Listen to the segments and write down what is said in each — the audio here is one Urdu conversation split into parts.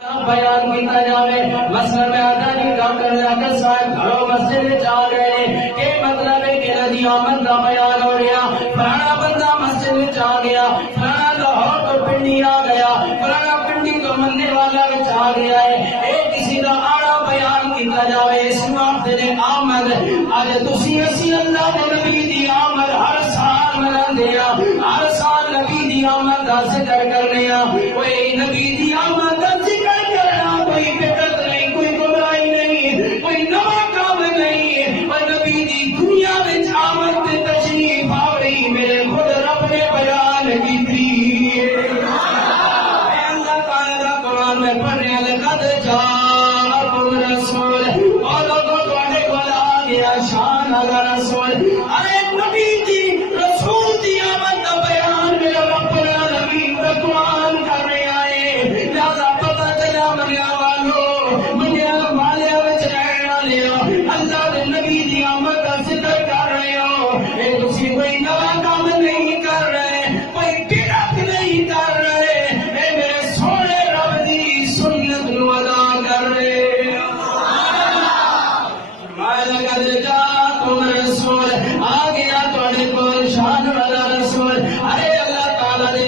بیان کیتا جاوے مسئلہ میں آتا نہیں ڈاکٹر لیاقت صاحب گھروں مسجد میں آ گئے کہ مطلب ہے کہ ندی آمد کا بیان ہو رہا فلانا بندہ مسجد میں آ گیا فلانا لاہور تو پنڈی آ گیا فلانا پنڈی تو مننے والا آ گیا ہے ایک کسی کا آڑا بیان کیتا جاوے اس وقت نے آمد آج تسی اسی اللہ کے نبی دی آمد ہر سال مناندے ہر سال نبی دی آمد کا ذکر کرنے کوئی نبی دی آمد کا ذکر کوئی بدعت نہیں کوئی گمراہی نہیں کوئی نوا کام نہیں اور نبی دی دنیا میں آمد تے تشریف آوری میرے خود رب نے بیان کی تھی اللہ تعالیٰ کا قرآن میں پڑھنے لقد جاءکم رسول اور لوگوں تواڈے کول آ گیا شان والا رسول ارے نبی دی رسول دی آمد کا بیان میرا رب العالمین کا قرآن کر رہا ہے لہذا پتہ چلا منیا اللہ دے نبی دی آمد کا ذکر کر رہے ہو اے تسی کوئی نوا کام نہیں کر رہے کوئی بدعت نہیں کر رہے اے میرے سونے رب دی سنت نو ادا کر رہے لقد جاءکم رسول آ گیا تواڈے کول شان والا رسول ارے اللہ تعالیٰ دے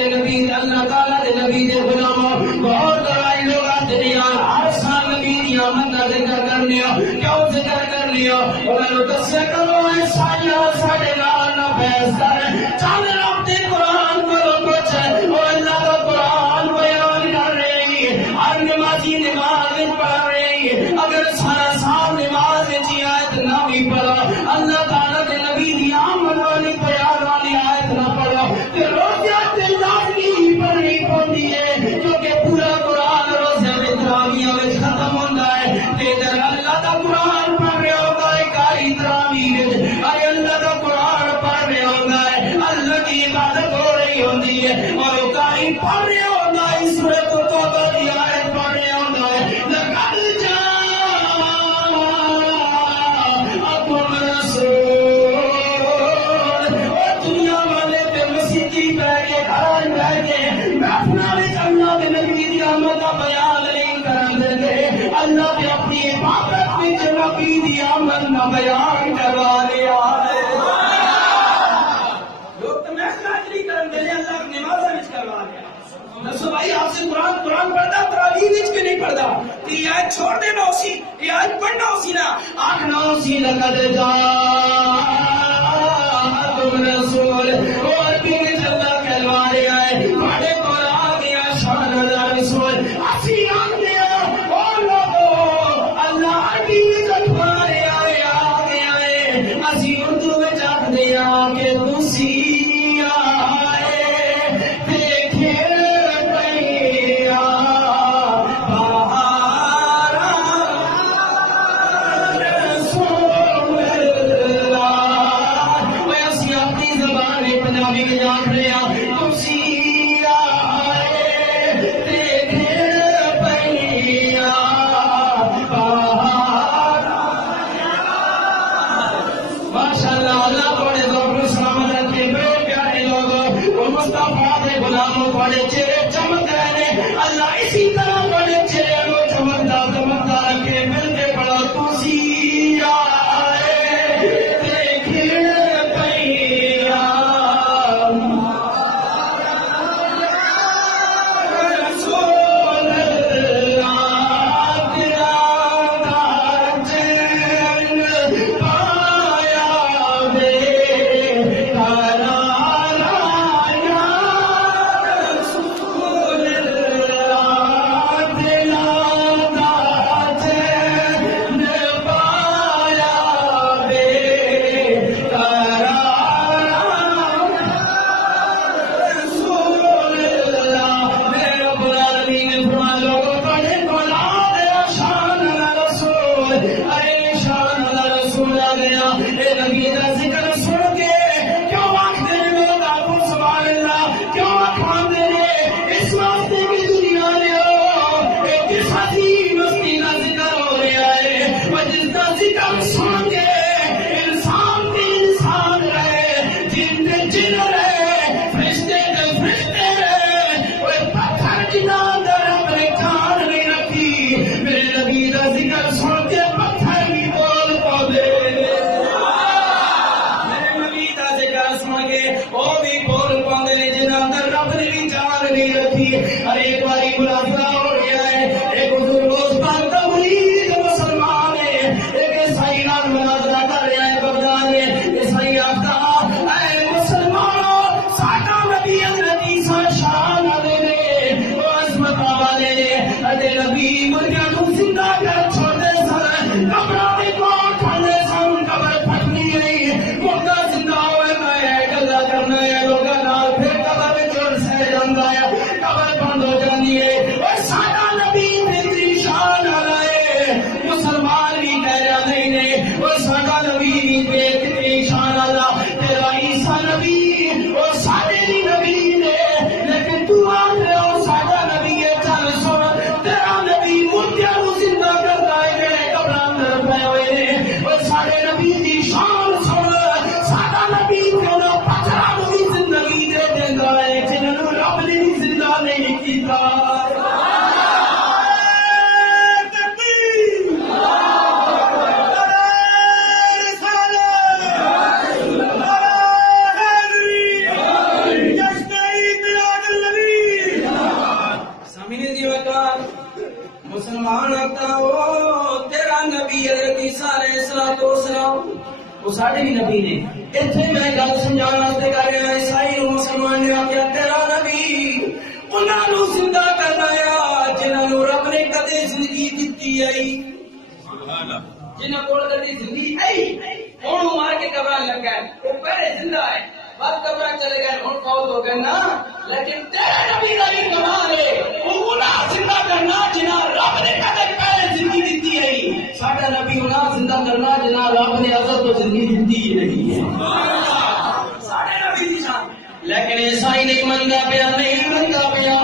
نبی دے غلاموں بہت لڑائی لوگ دنیا ہر سال نبی دی آمد کا ذکر کرنے کیوں ذکر کر لیا انہوں دسیا کرو عیسائیاں ساڑھے نال نہ بحث کر چل رب دے قرآن کرو کچھ اور اللہ کا قرآن بیان کر رہی ہر نمازی نماز پڑھ رہی اگر سارا سال نماز جی آیت نہ بھی پڑھا اللہ تعالیٰ دے نبی دی آمد والی بیان والی آیت نہ پڑھا کہ روزہ تے لازمی پڑھنی پڑتی ہے کیونکہ پورا قرآن روزہ میں تراویح میں ختم ہوتا ہے تے ادھر اللہ کا قرآن پڑھ رہے ہوگا کاری تراویح ارے اللہ کا قرآن پڑھ رہے ہوگا اللہ کی عبادت ہو رہی ہوتی ہے اور وہ کاری پڑھ رہے ہوگا اس سورۃ توبہ کی آیت پڑھ رہے ہوگا لقد جاءکم رسول اور دنیا والے پہ مسیحی بیٹھ کے گھر بیٹھ کے بیٹھنا بھی اللہ کے نبی دی آمد کا بیان نہیں کر دیتے اللہ نے اپنی عبادت میں نبی دی آمد کا بیان کروا لیا ہے لوگ تو محسوس نہیں کرتے اللہ کی نماز میں کروا لیا دسو بھائی آپ سے قرآن پڑھتا تراویح وچ بھی نہیں پڑھتا کہ یہ آیت چھوڑ دینا اسی یہ آیت پڑھنا اسی نا آنکھنا اسی لقد جاءکم رسول اور بھی اللہ کہلوا رہا ہے تواڈے کول آ گیا شان والا رسول اسی آ گیا اور لوگوں اللہ کی عزت آ گیا ہے اسی اردو میں جان دیا کہ تسی جان رہے ساڈے نبی مردیاں نوں زندہ کر چھوڑدے سن قبراں دے کول کھڑے سن قبر پھٹنی نہیں مردہ زندہ ہوئے میں گلا کرنا ہے لوگاں نال پھر قبر وچ سہ جاندا ہے قبر بند ہو جاندی ہے اور ساڈا نبی دی شان والا ہے مسلمان بھی کہہ رہا نہیں نے اور ساڈا نبی بھی کتنی شان والا تیرا عیسیٰ نبی اور سارے بھی نبی نے لیکن تو آکھ رہے ہو ساڈا نبی ہے چل سن تیرا نبی مردیاں نوں زندہ کرتا ہے جڑے قبراں اندر پئے ہوئے نے اور سارے نبی دی شان سن ساڈا نبی کونوں پتھراں نوں بھی زندگی دے دیندا ہے جنہاں نوں رب نے زندہ نہیں کیتا مسلمان آتا ہو تیرا نبی سارے صلاۃ و سلام وہ ساڈے بھی نبی نے اتنے میں گل سمجھانا واسطے کر رہا عیسائی مسلمان نے آخیا تیرا نبی انہاں نوں زندہ کرنا ہے جنہاں نوں رب نے کدے زندگی دتی آئی جنہاں کول کدے زندگی آئی ہن مار کے قبر لگا ہے وہ پہلے زندہ ہے بعد قبر چلے گئے ہن فوت ہو گئے نا لیکن تیرے نبی کا بھی کمال ہے وہ انہاں زندہ کرنا جنہاں رب نے کدے پہلے زندگی دتی آئی ساڈا نبی انہاں زندہ کرنا جنہاں رب نے ازل تو زندگی دتی ہی نہیں ہے ساڈے نبی دی شان لیکن عیسائی نہیں منگا پیا نہیں منگا پیا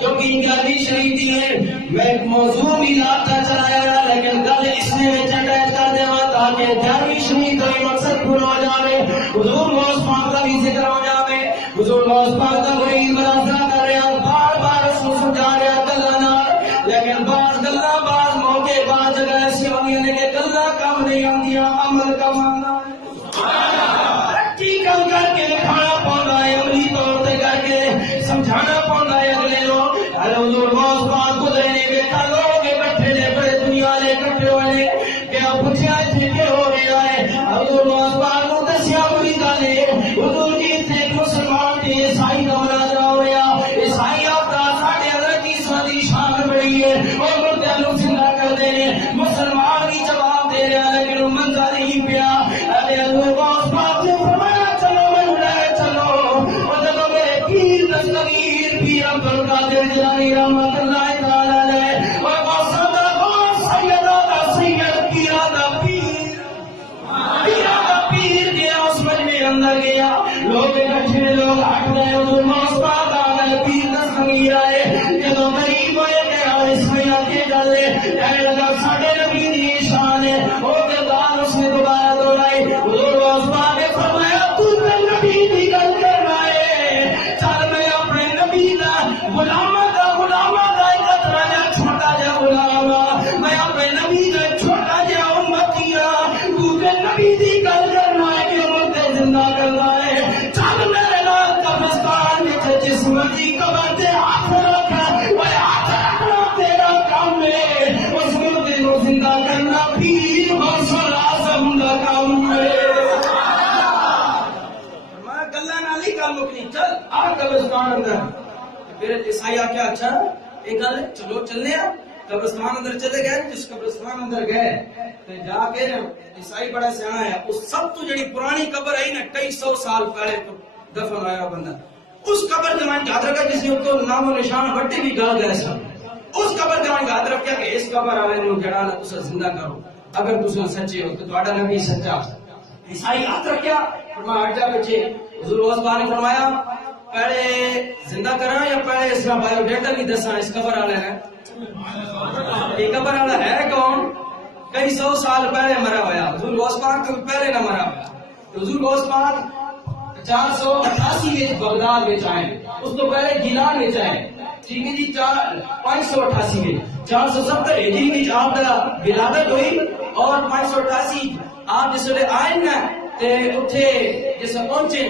جو کہ انگلش شریف دی ہے میں ایک موضوع بھی لاتا چلایا لیکن گل اس نے اٹیچ کر دیا تاکہ دھیان شریف کا مقصد پورا ہو جائے حضور غوث پاک کا بھی ذکر ہو جائے حضور غوث پاک کا کوئی مناظرہ کر رہا بار بار اس کو سمجھا رہا گلا نال لیکن بعض گلا بعض موقع بعض جگہ ایسی ہوئی ہیں کہ گلا کم نہیں آندیاں عمل کم آنا گل کر کے کھانا پڑتا ہے عملی طور پہ کر کے سمجھانا پڑتا ہے اگلے لوگ حضور غوث پاک گزرے نے بیٹھا لوگ اکٹھے نے بڑے دنیا والے اکٹھے ہوئے کیا پوچھا اتنے کیا ہو رہا ہے حضور غوث پاک کو دسیا بڑی گل ہے حضور جی اتنے مسلمان تھے عیسائی کا مناظرہ ہو رہا عیسائی آتا ساڈے حضرت عیسیٰ دی شان بڑی ہے اور مردیاں نوں زندہ کر دے رہے مسلمان بھی جواب دے رہا لیکن منظر نہیں پیا حضور غوث پاک نے فرمایا دستگیر پیر عبد القادر جیلانی رحمۃ اللہ تعالی علیہ اور موسیٰ غوث سیدہ دا سید پیرہ دا پیر گیا اس مجمع اندر گیا لوگ اکٹھے لوگ ہٹ گئے حضور غوث پاک آ گئے پیر دستگیر آئے جدوں قریب ہوئے گیا اس میں آ کے گل کہنے لگا ساڈے نبی دی شان ہے وہ کردار اس نے دوبارہ دہرائی حضور غوث پاک نے فرمایا تو نبی دی گل کرنا ہے غلامہ کا ایک اتنا جا چھوٹا جا غلام میں اپنے نبی کا چھوٹا جا امتی تو نبی دی گل کرنا ہے کہ امت زندہ کرنا ہے چل میرے نال قبرستان میں جس مرضی قبر تے ہاتھ رکھا وہ ہاتھ رکھنا تیرا کام ہے اس مردے کو زندہ کرنا پیر غوث اعظم کا کام ہے میں گلا نال ہی کام مکنی چل آ قبرستان اندر پھر عیسائی کیا اچھا ایک گل چلو چلنے قبرستان اندر چلے گئے جس قبرستان اندر گئے تو جا کے عیسائی بڑا سیاح ہے اس سب تو جڑی پرانی قبر ہے نا 250 سال پہلے تو دفن ہوا بندہ اس قبر کے من یاد رکھا جس نے تو نام و نشان وٹے بھی گل گئے سب اس قبر کے من یاد رکھا کہ اس قبر والے نے جڑا نا تسا زندہ کرو اگر تسا سچے ہو تو تہاڈا نبی سچا عیسائی یاد رکھیا فرمایا ہٹ جا پیچھے حضور غوث پاک نے فرمایا پہلے زندہ کرا یا پہلے اس کا بایو ڈیٹا نہیں دسا اس قبر والا ہے یہ قبر والا ہے کون کئی 100 سال پہلے مرا ہوا حضور غوث پاک تو پہلے نہ مرا ہوا حضور غوث پاک 488 میں بغداد میں آئے اس تو پہلے گیلان میں آئے ٹھیک ہے جی 588 میں 470 ہجری میں آپ کا ولادت ہوئی اور 588 آپ جس ویلے آئے نا تے اتھے جس پہنچے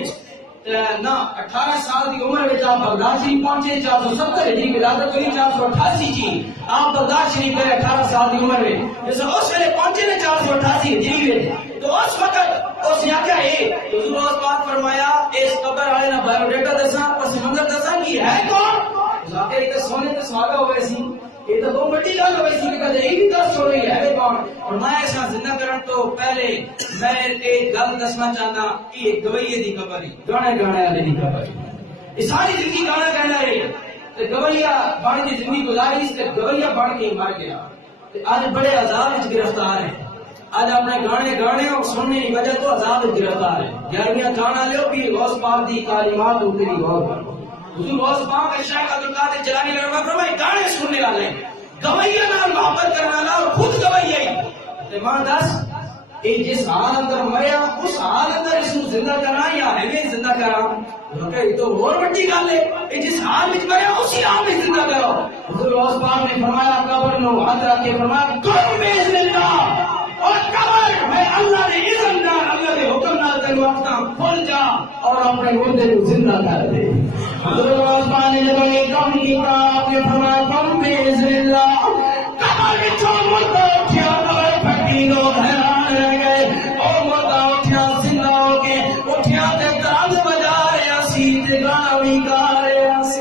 نہ 18 سال کی عمر میں آپ بغداد شریف پہنچے 470 ہجری ولادت ہوئی 488 جی آپ بغداد شریف گئے 18 سال کی عمر میں جس اس ویلے پہنچے نا 488 ہجری میں تو اس وقت اس نے کیا ہے حضور غوث پاک فرمایا اس قبر والے نے بایو ڈیٹا دسا پس منظر دسا کہ ہے کون ظاہر ایک سونے تے سواگا ہوئے سی یہ تو بہت بڑی گل ہے سی کہ یہ بھی دس ہو رہی ہے کون اور میں ایسا زندہ کرن تو پہلے میں ایک گل دسنا چاہتا کہ گوئیے دی قبر گانے گانے والے دی قبر یہ ساری زندگی گانا کہنا ہے گویا بن کی زندگی گزاری تے گویا بن کے مر گیا آج بڑے عذاب وچ گرفتار ہے آج اپنے گانے گانے اور سننے کی وجہ تو عذاب وچ گرفتار ہے گیارہویں گانا لو بھی غوث پاک دی تعلیمات اتری غور کرو حضور غوث پاک شیخ عبد القادر جیلانی رحمہ فرمائے گانے سننے والے گویا نال محبت کرنے والا اور خود گویا ہی تے ماں دس یہ جس حال اندر مریا اس حال اندر اس کو زندہ کرنا یا ہمیں زندہ کرا یہ تو اور بڑی گل ہے یہ جس حال میں مریا اسی حال میں زندہ کرو حضور غوث پاک نے فرمایا قبر نو ہاتھ رکھ کے فرمایا قم باذن اللہ اور قبر میں اللہ نے اذن نال اللہ کے حکم نال تینوں آکھدا کھل جا اور اپنے مردے کو زندہ کر دے حضور غوث پاک نے جب یہ کام کیا آپ نے فرمایا قم باذن اللہ قبر وچوں مردہ اٹھیا قبر پھٹی لوگ حیران رہ گئے او مردہ اٹھیا زندہ ہو کے اٹھیا تے ترنگ بجا رہا سی تے گانا بھی گا رہا سی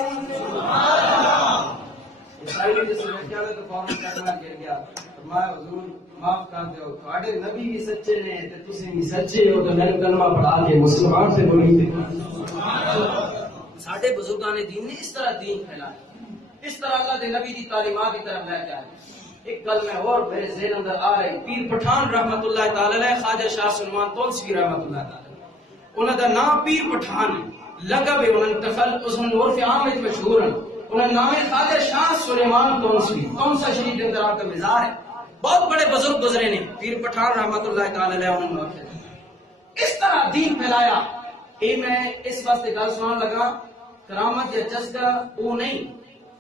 حضور معاف کر دو تھوڑے نبی بھی سچے نے تے تسی بھی سچے ہو تو میرے کلمہ پڑھا کے مسلمان سے بولی ساڈے بزرگاں نے دین نے اس طرح دین پھیلایا اس طرح اللہ دے نبی دی تعلیمات کی طرف لے کے آئے ایک گل میں اور میرے ذہن اندر آ رہی پیر پٹھان رحمت اللہ تعالی علیہ خواجہ شاہ سلمان تونسوی رحمت اللہ تعالی انہاں دا نام پیر پٹھان لقب ہے انہاں تخل اس عرف عام وچ مشہور ہیں انہاں نام خواجہ شاہ سلیمان تونسوی تونسا شریف کے اندر آپ کا مزار ہے بہت بڑے بزرگ گزرے نے پیر پٹھان رحمت اللہ تعالی علیہ انہوں نے اس طرح دین پھیلایا اے میں اس واسطے گل سنان لگا کرامت یا چسکا وہ نہیں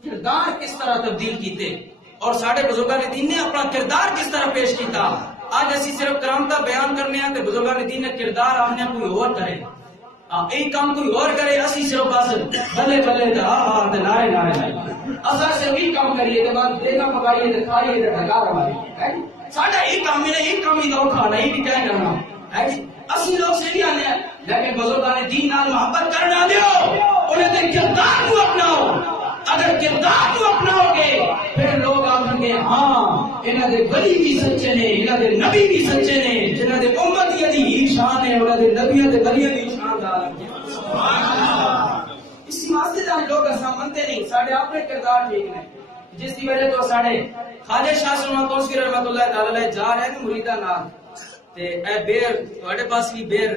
کردار کس طرح تبدیل کیتے اور ساڈے بزرگاں نے دین نے اپنا کردار کس طرح پیش کیتا آج اسی صرف کرامتا بیان کرنے ہیں تے بزرگاں نے دین نے کردار آخنے کوئی اور کرے ایک کام کوئی اور کرے اسی صرف بس بلے بلے تے ہاں تے نعرے نعرے اساں سے بھی کام کریے تے بعد دینا پکائیے تے کھائیے تے ڈھکا ماریے ساڈا ایک کام ہے ایک کام ہی تو کھانا ہی بھی کیا کرنا ہے جی اسی لوگ سے بھی آنے ہیں لیکن بزرگاں نے دین نال محبت کرنا دیو انہیں تے کردار کو اپناؤ اگر کردار کو اپناؤ گے پھر لوگ آکھیں گے ہاں انہاں دے ولی بھی سچے نے انہاں دے نبی بھی سچے نے جنہاں دے امت دی شان ہے انہاں دے نبیوں دے ولیوں دی شان دار سبحان اللہ اسی واسطے جان لوگ اساں منتے نہیں ساڈے اپنے کردار ٹھیک نے جس دی وجہ تو ساڈے خواجہ شاہ سلمان تونسوی رحمۃ اللہ تعالی علیہ جا رہے ہیں مریداں نال تے اے بیر تواڈے پاس بھی بیر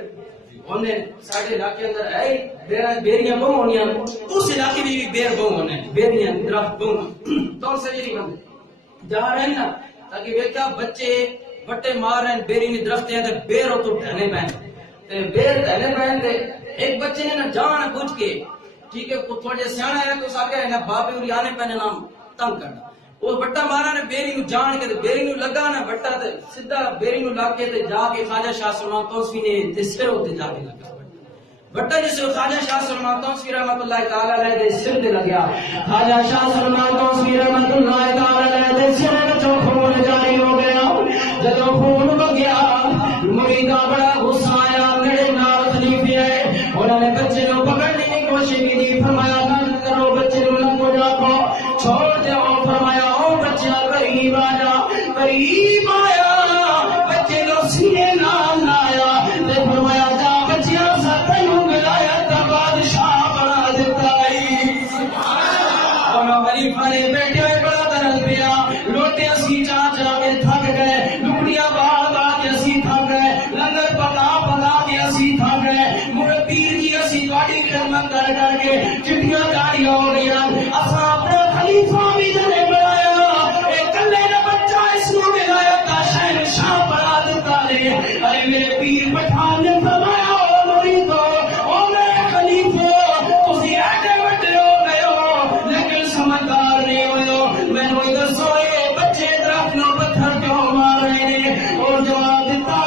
انہیں ساڈے علاقے اندر ہے بیریاں بہت ہونیاں اس علاقے میں بھی بیر بہت ہونے بیریاں درخت بہت تو سے نہیں بندے جا رہے ہیں نا تاکہ ویکھا بچے بٹے مار رہے ہیں بیری نے درخت ہیں تے بیر او تو ڈھنے پین تے بیر ڈھنے پین تے ایک بچے نے نا جان بوجھ کے ٹھیک ہے تھوڑے سیاںے ہیں تو سا کہ نا بابے اڑی آنے پین نام تنگ کرنا وہ بٹا مارا نے بیری نو جان کے تے بیری نو لگا نا بٹا تے سیدھا بیری نو لگ کے تے جا کے خواجہ شاہ سلمان تونسوی نے تے سر تے جا کے لگا بٹا جس خواجہ شاہ سلمان تونسوی رحمۃ اللہ تعالی علیہ دے سر تے لگیا خواجہ شاہ سلمان تونسوی رحمۃ اللہ تعالی علیہ دے سر وچوں خون جاری ہو گیا جدوں خون بگیا مریدا بڑا غصہ آیا میرے نال خلیفے آئے انہوں نے بچے کو پکڑنے کی کوشش کی فرمایا نہ کرو بچے کو نہ کو جاؤ چھوڑ جاؤ فرمایا او بچہ قریب آیا قریب آیا بچے لو سینے نال آیا تے فرمایا جا بچیا ستنو ملایا تا بادشاہ بنا دیتا ہے سبحان اللہ اور خلیفہ نے بیٹھے ہوئے بڑا درد پیا لوٹے اسی چا چا کے تھک گئے لکڑیاں باغ آ کے اسی تھک گئے لنگر پکا کے اسی تھک گئے مربیر کی اسی گاڑی خدمت کر کے چٹیاں گاڑیاں ہو گئی اساں اپنا خلیفہ بھی جنے بنایا ایک کلے نہ بچہ اس کو ملایا تا شہنشاہ بنا دیتا ہے ارے میرے پیر پٹھان نے فرمایا او مریدو او میرے خلیفہ تسی ایڈے بڑے ہو گئے ہو لیکن سمجھدار نہیں ہوئے ہو میں نے دسو یہ بچے درخت نو پتھر کیوں مار رہے ہیں اور جواب دیتا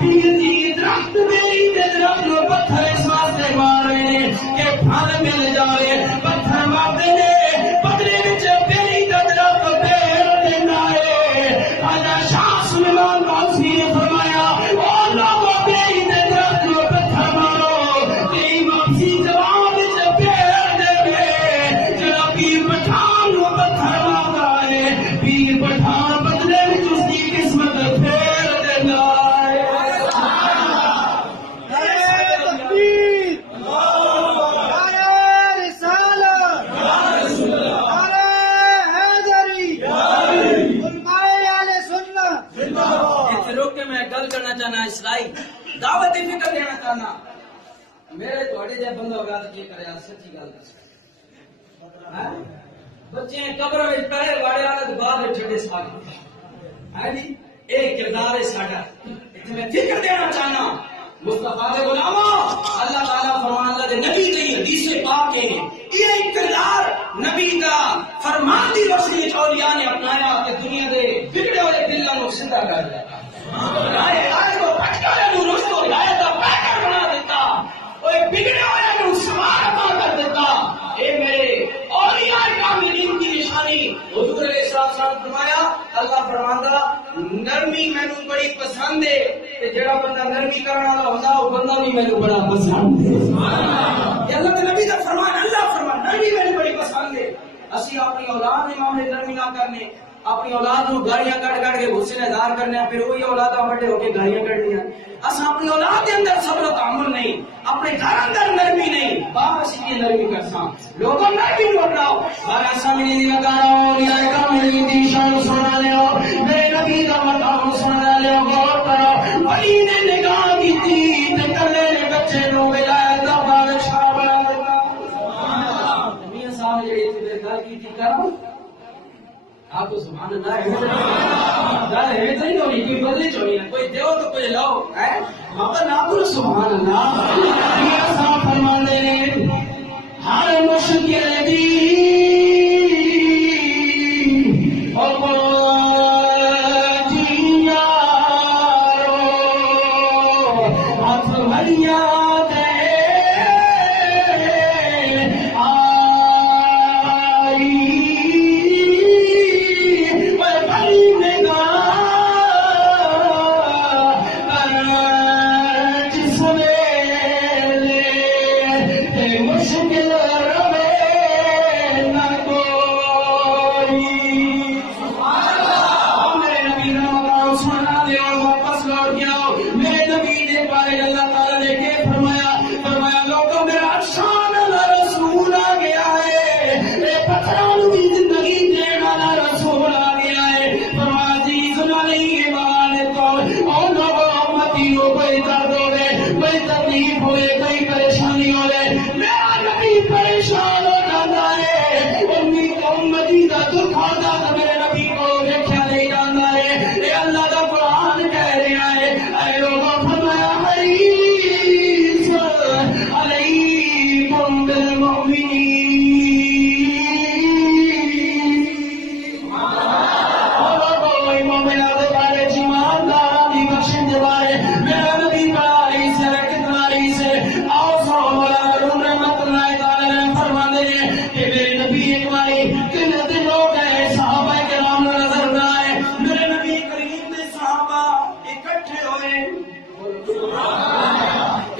پیر جی درخت میری درخت نو پتھر اس واسطے مار رہے ہیں کہ پھل مل جائے پتھر مارتے نے بدلے وچ میری درخت پیر دینا ہے خواجہ شاہ سلمان تونسوی نے فرمایا او لوگوں میری درخت نو پتھر مارو تیری واپسی جواب وچ پیر دے جڑا پیر پٹھان نو پتھر مارتا ہے پیر پٹھان بدلے میں اس کی قسمت پھیر دینا ہے۔ روک کے میں گل کرنا چاہنا اسلائی دعوت فکر دینا چاہنا میرے تھوڑے جے بندہ ہوگا تو یہ کرے سچی گل کر بچے قبر میں پہلے واڑے والا تو بعد میں چھڑے ساگے ہے جی ایک کردار ہے ساڈا میں فکر دینا چاہنا مصطفیٰ کے غلاموں اللہ تعالیٰ فرمان اللہ دے نبی کی حدیث پاک ہے یہ کردار نبی کا فرمان دی روشنی اولیاء نے اپنایا کہ دنیا دے بگڑے ہوئے دلوں کو زندہ کر دیا رائے آج کو پٹکارے نو رستو ہدایت دا پیکر بنا دیتا اوے بگڑے ہوئے نو سمارتا کر دیتا اے میرے اولیاء کاملین کی نشانی حضور علیہ السلام فرمایا اللہ فرماندا نرمی مینوں بڑی پسند ہے کہ جڑا بندہ نرمی کرنے والا ہوندا وہ بندہ بھی مینوں بڑا پسند ہے سبحان اللہ یہ اللہ کے نبی دا فرمان اللہ فرمان نرمی مینوں بڑی پسند ہے اسی اپنی اولاد نے معاملے نرمی نہ کرنے اپنی اولاد کو گالیاں کٹ کٹ کے غصے میں اظہار کرنے پھر وہی اولاد بڑے ہو کے گالیاں کٹنی اصل اپنی اولاد کے اندر صبر و تحمل نہیں اپنے گھر اندر نرمی نہیں باپ اسی کی نرمی کرساں لوگوں نرمی لوٹ رہا بارہ سامنے دی لگا رہا ہو یا کاملی دی شان سنا لے ہو میرے نبی کا مقام سنا لے ہو غور کرو ولی نے نگاہ کی تھی تے کلے نے بچے نو ولایت دا بادشاہ بنا دیتا سبحان اللہ نبی صاحب جڑی تے گل کیتی کرو آپ تو سبحان اللہ ہے گل ہے تو نہیں ہونی کوئی بدلی چونی ہے کوئی دیو تو کوئی لاؤ ہے بابا نہ بولو سبحان اللہ یہ صاحب فرماندے نے ہر مشکل دی اور جیارو ہاتھ بھریا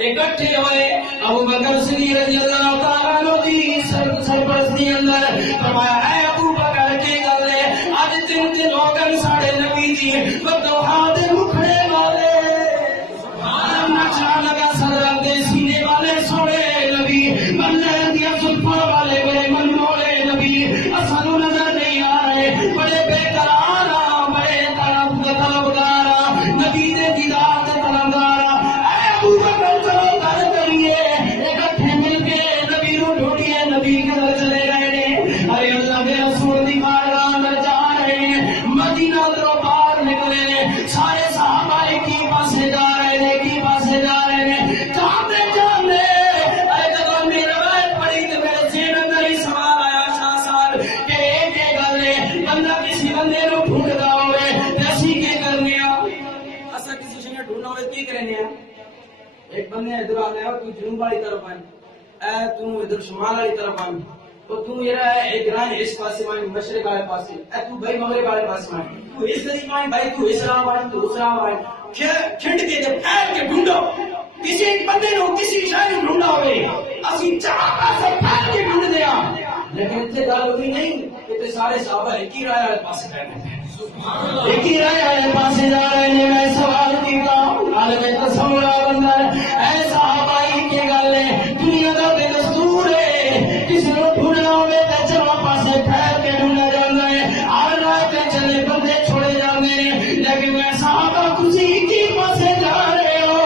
اکٹھے ہوئے ابو بکر صدیق رضی اللہ تعالیٰ عنہ دی سرپرستی اندر فرمایا اے ابو بکر کی گل ہے اج تین دن ہو گئے ساڈے نبی دی بدوہا دے مکھڑے والے سبحان نچا لگا سر دے سینے والے سونے نبی بندے دیا زلفاں والے بڑے منمولے نبی اسانو نظر نہیں آ رہے بڑے بے قرار بڑے طلبگار نبی دے دیدار دے طلبگار نبی کے گھر چلے گئے نے ارے اللہ کے رسول دی بارگاہ اندر جا رہے ہیں مدینہ درو باہر نکلے نے سارے صحابہ کی پاسے جا رہے نے کی پاسے جا رہے نے جاندے جاندے ارے جب میں روایت پڑھی تو میرے ذہن اندر ہی سوال آیا شاہ صاحب کہ ایک گل ہے بندہ کسی بندے نو ڈھونڈدا ہوئے تے اسی کے کرنے اسا کسی شے نو ڈھونڈنا ہوئے کی کرنے ایک بندے ادھر آ گیا تو جنوب والی طرف آئی اے تو ادھر شمال والی طرف آئی تو تو یہ رہا ہے ایک گران اس پاسے میں مشرق والے پاسے اے تو بھائی مغرب والے پاسے میں تو اس طریقے میں بھائی تو اسلام آئی تو اسلام آئی کھنڈ کے جب پھیل کے ڈھونڈو کسی ایک بندے نو کسی شاہ نو ڈھونڈا ہوئے اسی چار پاسے پھیل کے ڈھونڈ دیا لیکن اتنے گل ہوئی نہیں کہ تے سارے صحابہ ایک ہی رائے والے پاسے بیٹھے ایک ہی رائے والے پاسے جا رہے ہیں. میں سوال کیتا عالم تصور بندہ اے صحابہ کی گل ہے دنیا دا تے دستور ہے کسی نوں ڈھونڈنا ہوے تے چلو پاسے ٹھہر کے ڈھونڈا جاندا ہے. ہر رات تے چلے بندے چھوڑے جاندے ہیں لیکن میں صحابہ تسی کی پاسے جا رہے ہو.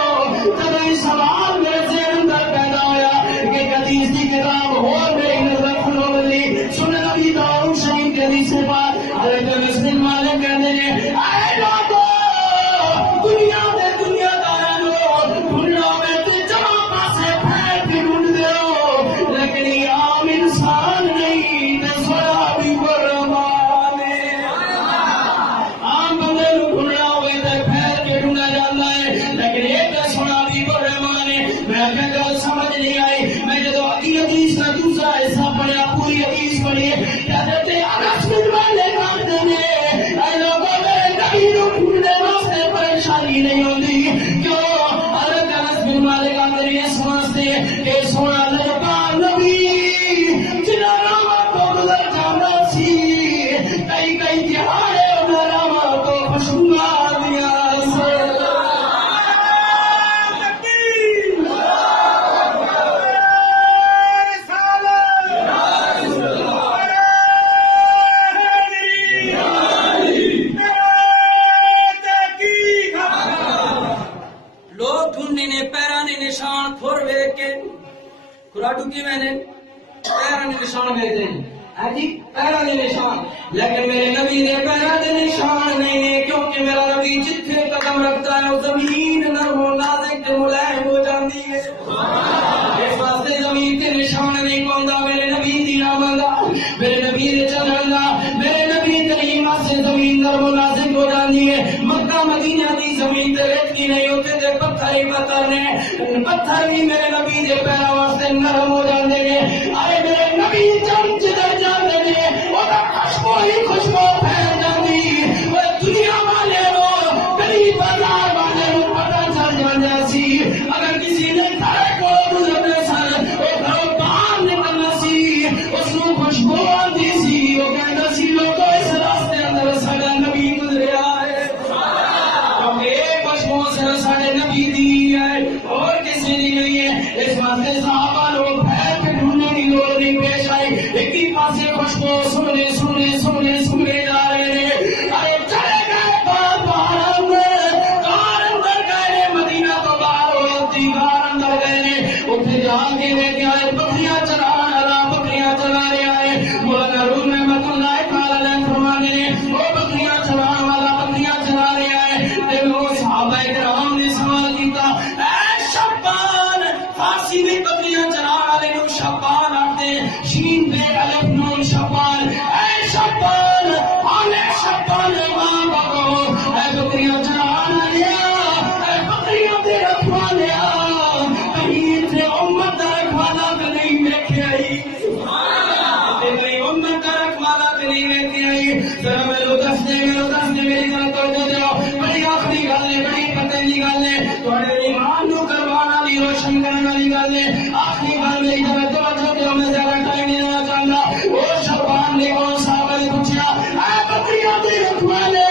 تب سوال میرے ذہن اندر پیدا ہویا کہ حدیث کی کتاب ہو میری نظر کھلو ملی سنن ابی داؤد شریف کے حدیث پاک حضرت مسلم مالک کہتے ہیں اے لوگو دنیا دے دنیا داراں نو ڈھونڈنا میں تو جمع پاسے پھیل کے ڈھونڈ دے ہو لیکن یہ عام انسان نہیں تے سوڑا بھی برمان ہے. عام بندے نو ڈھونڈنا ہوئے تے پھیل کے ڈھونڈا جاتا ہے لیکن یہ تے سوڑا بھی برمان ہے. میں کہ گل سمجھ نہیں آئی. میں جدو حدیث کا دوسرا حصہ پڑھیا پوری حدیث پڑھی حضرت انس بن مالک کہتے ہیں اے لوگوں میرے نبی نو ڈھونڈنے واسطے پریشانی نہیں ہوتی. کیوں؟ حضرت انس بن مالک کہتے ہیں اس واسطے کہ سونا لجپال نبی جنہاں راواں تو گزر جانا سی کئی کئی دہاڑے انہاں راواں تو خوشبو آندیاں نشان کھور ویک کے کراٹو کی میں نے پیروں کے نشان بھیجے ہیں جی پیروں کے نشان لیکن میرے نبی نے پیروں کے نشان نہیں ہے کیونکہ میرا نبی جتنے قدم رکھتا ہے وہ زمین نرم و نازک ملائم ہو جاتی ہے. اس واسطے زمین کے نشان نہیں پاؤں میرے نبی دی نام دا میرے نبی دے چلن دا میرے نبی کریم سے زمین نرم و نازک ہو جاتی ہے. مکہ مدینہ دی زمین تے ریت کی نہیں ہوتے تے پتھر ہی پتھر نے پتھر بھی میرے نبی دے پیروں واسطے نرم ہو جاندے نے. آئے میرے نبی جان جدھر جاندے نے وہ خوشبو ہی خوشبو پھیل جاندی. وہ دنیا والے لوگ غریب بازار والے لوگ پتہ چل جاندے سی اگر کسی نے گھر کو گزرنے سن وہ گھروں باہر نکلنا سی اس کو خوشبو آتی سی وہ کہتا سی لوگوں اس راستے اندر ساڈا نبی گزریا ہے کیونکہ ایک خوشبو سے ساڈے نبی دی ہے اور کسی دی نہیں ہے. اس واسطے صحابہ لوگ پھیل کے ڈھونڈنے کی لوڑ نہیں پیش آئی. ایک ہی پاسے خوشبو سننے سننے سننے سننے جا رہے ہیں. ارے چلے گئے باہر کار اندر گئے مدینہ تو باہر ہوتی کار اندر گئے اتنے جا کے لے کے آئے بکریاں چلانے والا بکریاں چلا رہے آئے مولانا روم رحمۃ اللہ تعالی فرمانے نے وہ بکریاں چلانے والا بکریاں چلا رہے آئے وہ صحابہ کرام نے سوال کیتا اے شبان فارسی میں بکریاں چلانے والے لوگ شبان آتے شین بے الف نون شبان اے شبان آنے شبان ماں بکو اے بکریاں چلانے والے اے بکریاں دے رکھوانے کہیں اتنے امت دا رکھوانا تو نہیں دیکھے آئی کہیں امت دا رکھوانا تو نہیں دیکھے آئی. ذرا میرے دس دے میری طرح توجہ دیو بڑی آخری گل ہے بڑی پتے کی گل ہے تھوڑے ایمان نو کروانا والی روشن کرنے والی گل ہے. آخری گل میری طرح توجہ دیو میں زیادہ ٹائم نہیں دینا چاہتا. وہ شبان نے کون صحابہ نے پوچھا اے بکریاں دے رکھوانے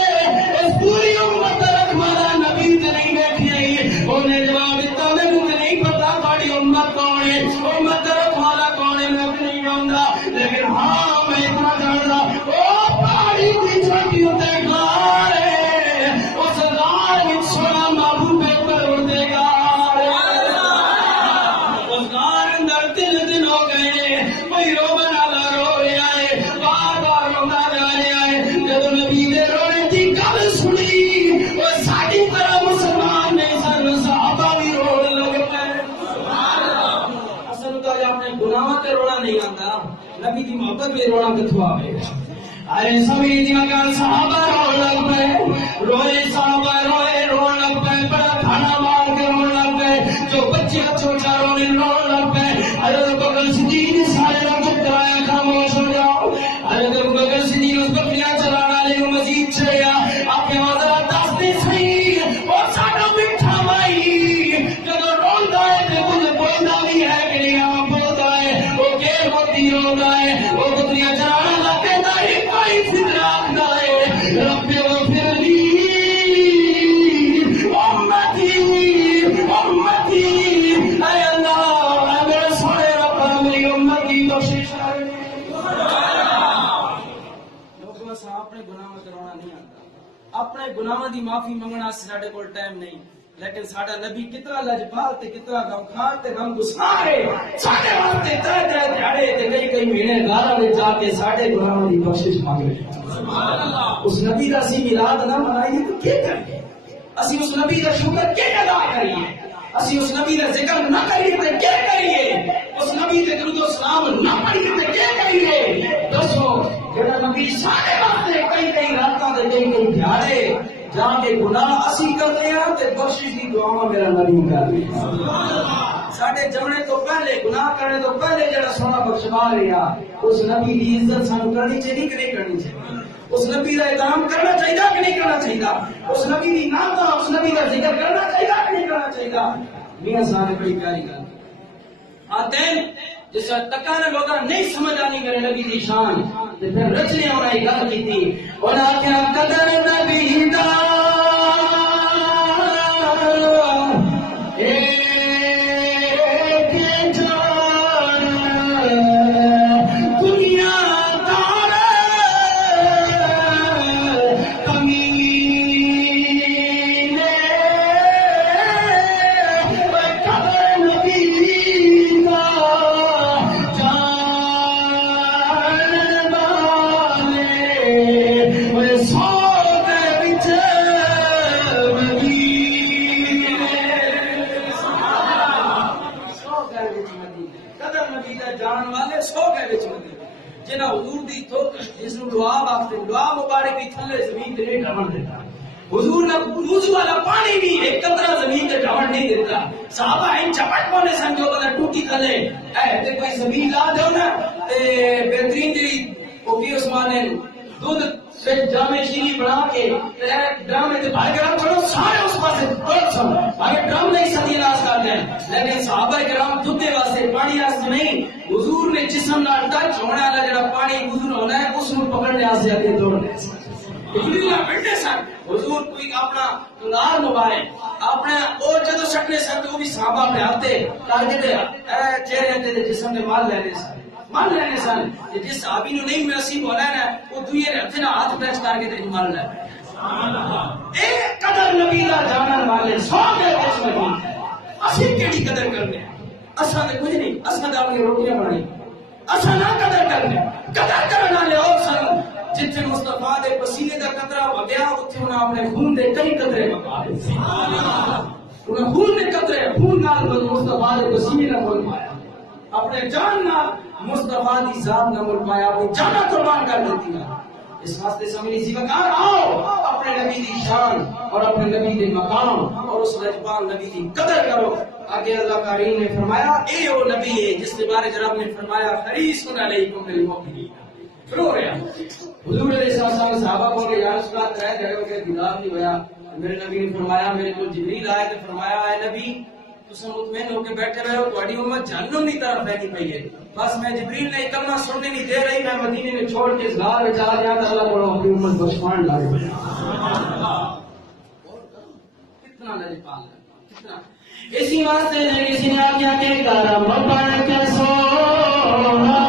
اس پوری امت دا رکھوانا نبی تے نہیں دیکھی آئی. انہیں جواب دیتا میں مجھے نہیں پتا تھوڑی امت کون ہے امت دا رکھوانا کون ہے میں بھی نہیں جانتا لیکن ہاں میں اتنا جانتا وہ پہاڑی کی چھوٹی ہوتے گار ہے اس گار میں سونا محبوب پروردے گار اس گار اندر 3 دن ہو گئے کوئی رو بنا لا رو رہا ہے بار بار رونا جا رہا ہے. جب نبی نے رونے کی گل سنی وہ ساری طرح مسلمان نہیں سن صحابہ بھی رونے لگ پے. اصل تو اپنے گناہ تے رونا نہیں آتا نبی کی محبت میں رونا کتوں آئے. ارے سبھی دی مکان صحابہ رو لگ پے روئے صحابہ روئے رون لگ پے بڑا کھانا مار کے رون لگ پے جو بچے چھوٹا رونے رون لگ پے. حضرت بکر صدیق نے سارے لوگ چپ کرایا خاموش ہو جاؤ. حضرت بکر صدیق نے بکریاں چلانے والے کو مزید چھڑیا آپ کے وزرا دس دن صحیح اور ساڈا میٹھا مائی جب روندا ہے تے کچھ بولدا بھی ہے کہ نہیں بولدا ہے وہ غیر ہوتی روندا ہے وہ بکریاں چلانے والا کہندا ہے رب اغفر لی امتی امتی، اے اللہ اے میرے سونے رب میری امت کی بخشش کر۔ لوگوں سے اپنے گناہ کرانا نہیں آتا، اپنے گناہوں دی معافی منگنا ساڈے کول ٹائم نہیں، لیکن ساڈا نبی کتنا لجپال تے کتنا غمخوار تے غمگسار ہے، ساڈے واسطے ترے ترے دیہاڑے تے کئی کئی مہینے گھراں وچ جا کے ساڈے گناہوں دی بخشش مانگے۔ سبحان اللہ۔ اس نبی دا اسی میلاد نہ منائیے تو کیا کریے؟ اسی اس نبی دا شکر کیا ادا کریے؟ اسی اس نبی دا ذکر نہ کریے تو کیا کریے؟ اس نبی تے درود و سلام نہ پڑھیے تو کیا کریے؟ دسو جڑا نبی ساڈے واسطے کئی کئی راتاں تے کئی کئی دیہاڑے جا کے گناہ اسی کرتے ہیں تے بخشش دی دعا میرا نبی کر رہا۔ ساڈے جمنے تو پہلے گناہ کرنے تو پہلے جڑا سونا بخشوا رہا، اس نبی دی عزت سانو کرنی چاہیے کہ نہیں کرنی چاہیے؟ اس نبی کا احترام کرنا چاہیے کہ نہیں کرنا چاہیے؟ اس نبی کی نام کا اس نبی کا ذکر کرنا چاہیے کہ نہیں کرنا چاہیے؟ میاں صاحب بڑی پیاری گل آتے ہیں جس تکا نے لوگ نہیں سمجھ آنی کرے نبی دی شان تے پھر رچنے ہونا ہی گل کی تھی انہاں کیا قدر نبی دا حضور نے وضو والا پانی بھی ایک قطرہ زمین تے ڈھاون نہیں دیتا، صحابہ ان چپٹ پونے سن جو بندہ ٹوٹی تھلے اے تے کوئی زمین لا دیو نا تے بہترین جی او بھی عثمان نے دودھ سے جامع شیری بنا کے تے ڈرام تے بھائی کرام چھوڑو سارے اس پاسے توڑ سن اگر ڈرام نہیں صدی ناس کرتے ہیں، لیکن صحابہ کرام دودھ واسطے پانی واسطے نہیں، حضور نے جسم نال ٹچ ہونے والا جڑا پانی وضو ہونا ہے اس کو پکڑنے واسطے اگے دوڑنے حضور کوئی اپنا کنار مبارک اپنے او جدو سٹنے سن تو بھی صحابہ پہ آتے تاکہ چہرے تے جسم دے مال لینے سن جس صحابی نو نہیں نصیب ہونا ہے وہ دوئے ہتھ نال ہاتھ ٹچ کر کے تے مال لے اے قدر نبی دا جانن والے سو کے وچ نہیں اسی کیڑی قدر کرنے اساں تے کچھ نہیں، اساں تے اپنی روٹیاں بنائی، اساں نہ قدر کرنے، قدر کرن والے او سن جتھے مصطفیٰ دے پسینے دا قطرہ وگیا اتھے انہاں اپنے خون دے کئی قطرے وگا دے، انہاں خون دے قطرے خون نال مصطفیٰ دے پسینے نال مل پایا، اپنے جان نال مصطفیٰ دی ذات نال مل پایا، اپنی جاناں قربان کر دیتی ہیں۔ اس واسطے سمجھی سی وقار آؤ اپنے نبی دی شان اور اپنے نبی دے مقام اور اس لجپال نبی دی قدر کرو۔ آگے اللہ کریم نے فرمایا اے او نبی ہے جس کے بارے رب نے فرمایا حریص علیکم بالمؤمنین، رو رہا حضور علیہ السلام صحابہ کو یا رسول اللہ ترے جگہوں کے دیدار نہیں ہوا، میرے نبی نے فرمایا میرے کو جبریل آئے تو فرمایا اے نبی تساں مطمئن ہو کے بیٹھے رہو تہاڈی امت جہنم کی طرف پھیلی پئی ہے، بس میں جبریل نے کلمہ سننے نہیں دے رہی، میں مدینے میں چھوڑ کے اس غار میں چلا جاتا اللہ کو اپنی امت بخشوان لائے۔ کتنا لجپال کتنا، اسی واسطے کسی نے آگیا کہ کرم بڑھ کے سونا